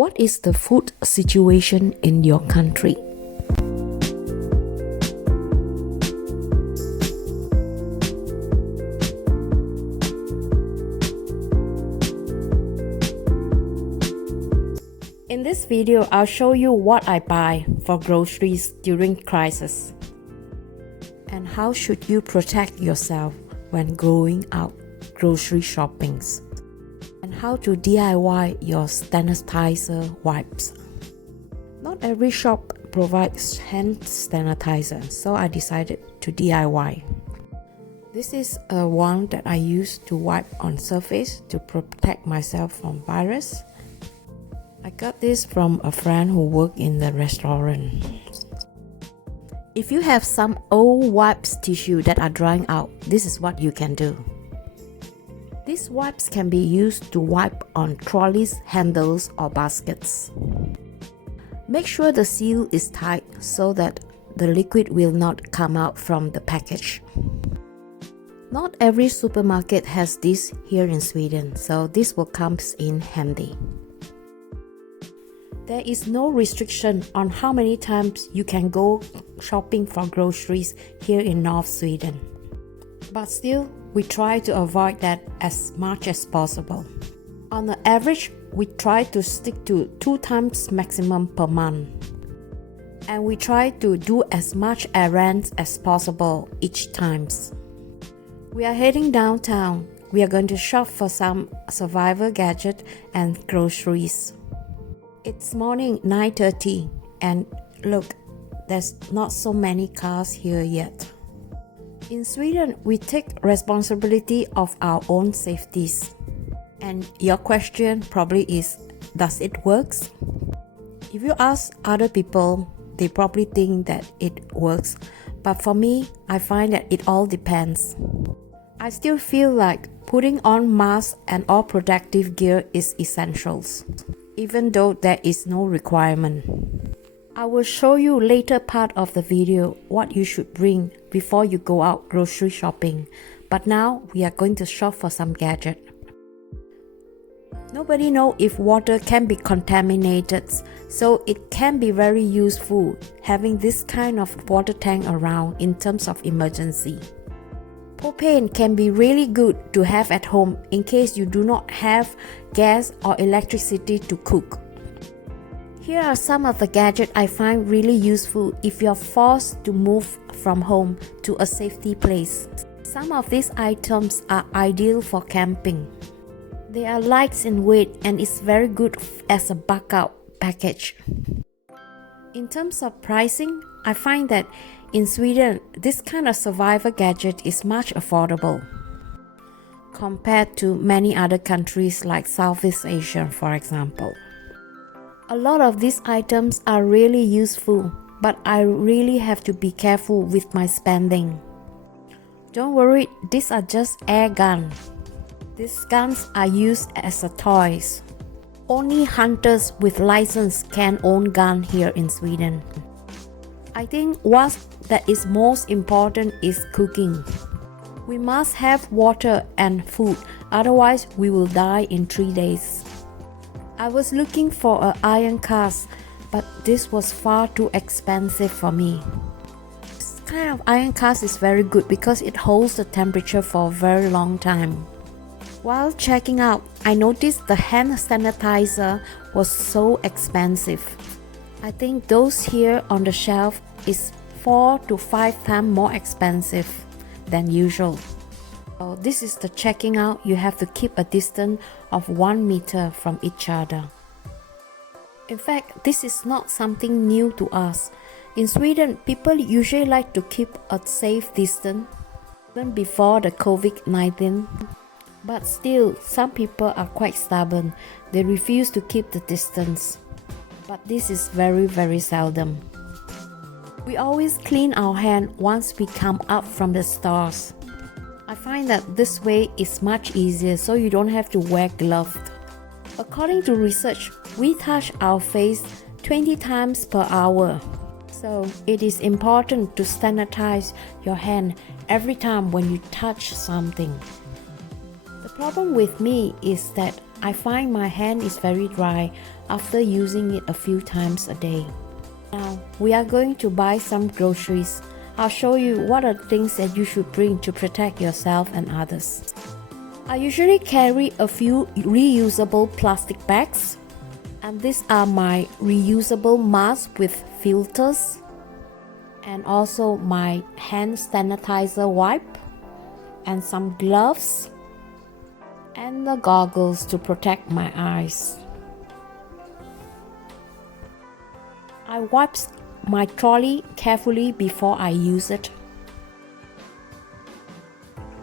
What is the food situation in your country? In this video, I'll show you what I buy for groceries during crisis and how should you protect yourself when going out grocery shoppings, and how to DIY your sanitizer wipes. Not every shop provides hand sanitizer, so I decided to DIY. This is a one that I use to wipe on surface to protect myself from virus. I got this from a friend who worked in the restaurant. If you have some old wipes tissue that are drying out, this is what you can do. These wipes can be used to wipe on trolleys, handles, or baskets. Make sure the seal is tight so that the liquid will not come out from the package. Not every supermarket has this here in Sweden, so this will come in handy. There is no restriction on how many times you can go shopping for groceries here in North Sweden. But still, we try to avoid that as much as possible. On the average, we try to stick to 2 times maximum per month. And we try to do as much errands as possible each times. We are heading downtown. We are going to shop for some survival gadget and groceries. It's morning 9:30 and look, there's not so many cars here yet. In Sweden, we take responsibility of our own safeties. And your question probably is, does it work? If you ask other people, they probably think that it works. But for me, I find that it all depends. I still feel like putting on masks and all protective gear is essentials, even though there is no requirement. I will show you later part of the video what you should bring before you go out grocery shopping. But now we are going to shop for some gadget. Nobody knows if water can be contaminated, so it can be very useful having this kind of water tank around in terms of emergency. Propane can be really good to have at home in case you do not have gas or electricity to cook. Here are some of the gadgets I find really useful if you're forced to move from home to a safety place. Some of these items are ideal for camping. They are light in weight and it's very good as a backup package. In terms of pricing, I find that in Sweden, this kind of survival gadget is much affordable compared to many other countries like Southeast Asia, for example. A lot of these items are really useful, but I really have to be careful with my spending. Don't worry, these are just air guns. These guns are used as a toys. Only hunters with license can own gun here in Sweden. I think what that is most important is cooking. We must have water and food, otherwise we will die in 3 days. I was looking for an iron cast, but this was far too expensive for me. This kind of iron cast is very good because it holds the temperature for a very long time. While checking out, I noticed the hand sanitizer was so expensive. I think those here on the shelf is 4 to 5 times more expensive than usual. So this is the checking out. You have to keep a distance of 1 meter from each other. In fact, this is not something new to us. In Sweden, people usually like to keep a safe distance even before the COVID-19. But still, some people are quite stubborn. They refuse to keep the distance. But this is very, very seldom. We always clean our hand once we come up from the stores. I find that this way is much easier so you don't have to wear gloves. According to research, we touch our face 20 times per hour. So it is important to sanitize your hand every time when you touch something. The problem with me is that I find my hand is very dry after using it a few times a day. Now, we are going to buy some groceries. I'll show you what are things that you should bring to protect yourself and others. I usually carry a few reusable plastic bags, and these are my reusable masks with filters, and also my hand sanitizer wipe, and some gloves, and the goggles to protect my eyes. I wipe my trolley carefully before I use it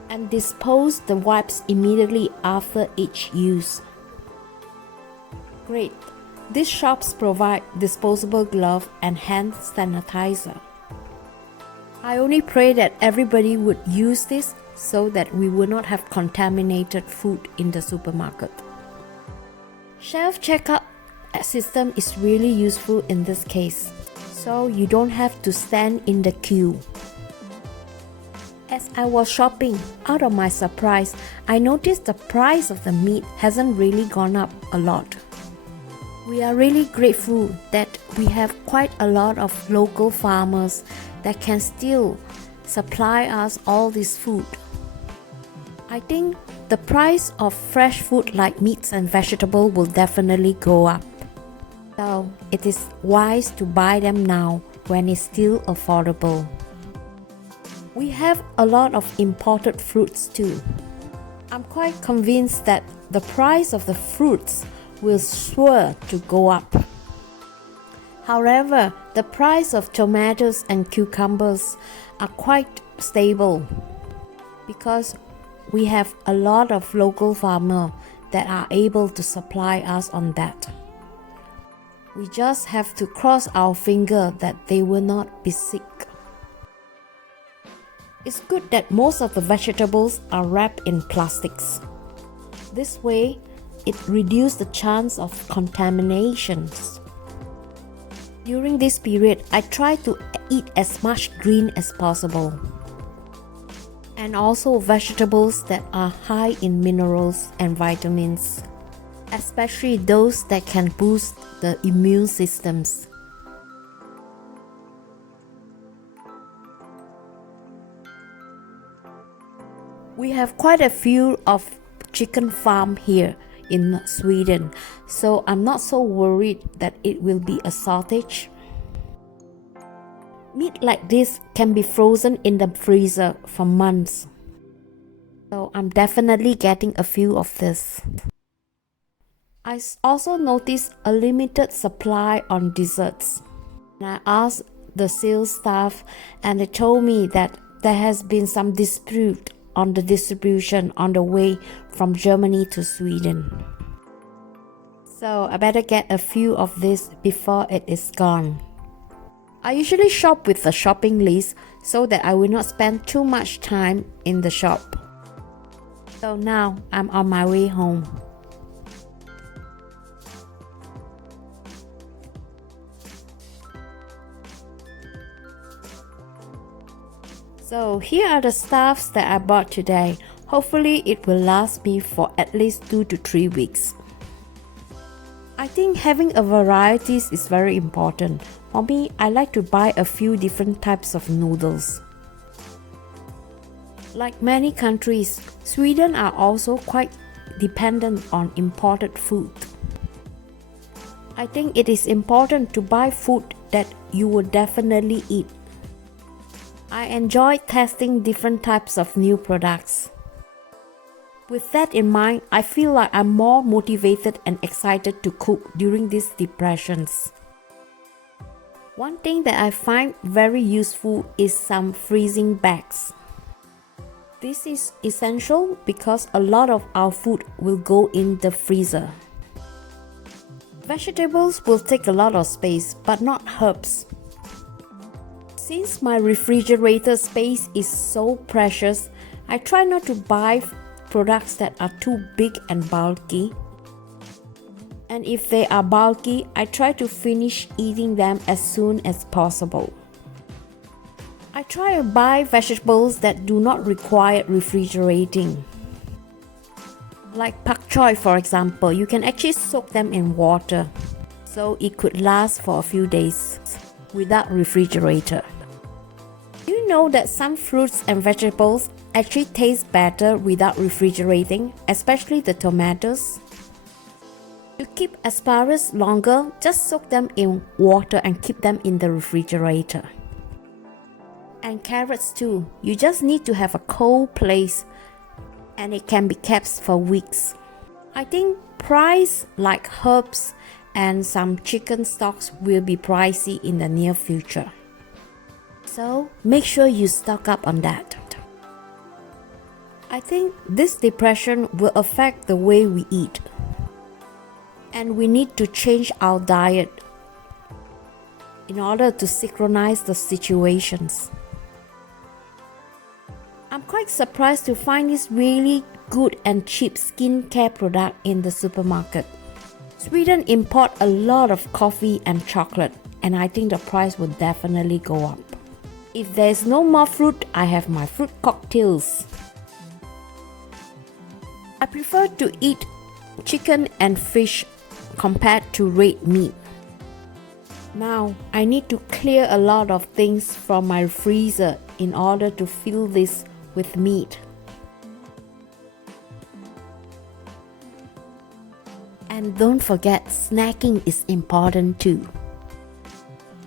and dispose the wipes immediately after each use. Great! These shops provide disposable glove and hand sanitizer. I only pray that everybody would use this so that we will not have contaminated food in the supermarket. Shelf checkout system is really useful in this case, so you don't have to stand in the queue. As I was shopping, out of my surprise, I noticed the price of the meat hasn't really gone up a lot. We are really grateful that we have quite a lot of local farmers that can still supply us all this food. I think the price of fresh food like meats and vegetables will definitely go up. So it is wise to buy them now when it's still affordable. We have a lot of imported fruits too. I'm quite convinced that the price of the fruits will sure to go up. However, the price of tomatoes and cucumbers are quite stable because we have a lot of local farmers that are able to supply us on that. We just have to cross our finger that they will not be sick. It's good that most of the vegetables are wrapped in plastics. This way, it reduces the chance of contaminations. During this period, I try to eat as much green as possible, and also vegetables that are high in minerals and vitamins, especially those that can boost the immune systems. We have quite a few of chicken farm here in Sweden, so I'm not so worried that it will be a shortage. Meat like this can be frozen in the freezer for months, so I'm definitely getting a few of this. I also noticed a limited supply on desserts. And I asked the sales staff and they told me that there has been some dispute on the distribution on the way from Germany to Sweden. So I better get a few of this before it is gone. I usually shop with a shopping list so that I will not spend too much time in the shop. So now I'm on my way home. So here are the stuffs that I bought today. Hopefully it will last me for at least 2 to 3 weeks. I think having a variety is very important. For me, I like to buy a few different types of noodles. Like many countries, Sweden are also quite dependent on imported food. I think it is important to buy food that you will definitely eat. I enjoy testing different types of new products. With that in mind, I feel like I'm more motivated and excited to cook during these depressions. One thing that I find very useful is some freezing bags. This is essential because a lot of our food will go in the freezer. Vegetables will take a lot of space, but not herbs. Since my refrigerator space is so precious, I try not to buy products that are too big and bulky. And if they are bulky, I try to finish eating them as soon as possible. I try to buy vegetables that do not require refrigerating. Like pak choy, for example, you can actually soak them in water, so it could last for a few days without refrigerator. Do you know that some fruits and vegetables actually taste better without refrigerating, especially the tomatoes? To keep asparagus longer, just soak them in water and keep them in the refrigerator. And carrots too, you just need to have a cold place and it can be kept for weeks. I think price like herbs and some chicken stocks will be pricey in the near future. So make sure you stock up on that. I think this depression will affect the way we eat. And we need to change our diet in order to synchronize the situations. I'm quite surprised to find this really good and cheap skincare product in the supermarket. Sweden import a lot of coffee and chocolate, and I think the price will definitely go up. If there's no more fruit, I have my fruit cocktails. I prefer to eat chicken and fish compared to red meat. Now, I need to clear a lot of things from my freezer in order to fill this with meat. And don't forget, snacking is important too.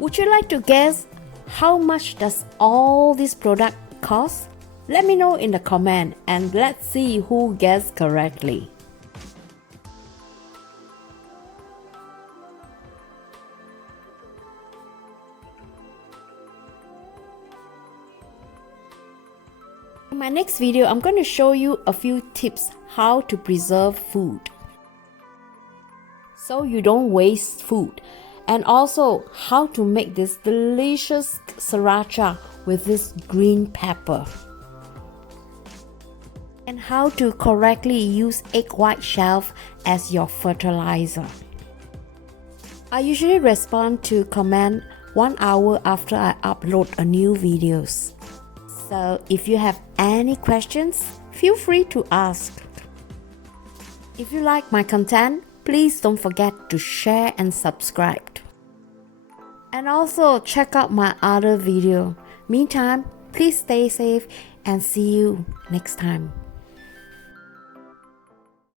Would you like to guess how much does all this product cost? Let me know in the comment and let's see who guessed correctly. In my next video, I'm going to show you a few tips how to preserve food so you don't waste food, and also how to make this delicious sriracha with this green pepper, and how to correctly use egg white shell as your fertilizer. I usually respond to comment 1 hour after I upload a new videos. So if you have any questions, feel free to ask. If you like my content, please don't forget to share and subscribe. And also check out my other video. Meantime, please stay safe and see you next time.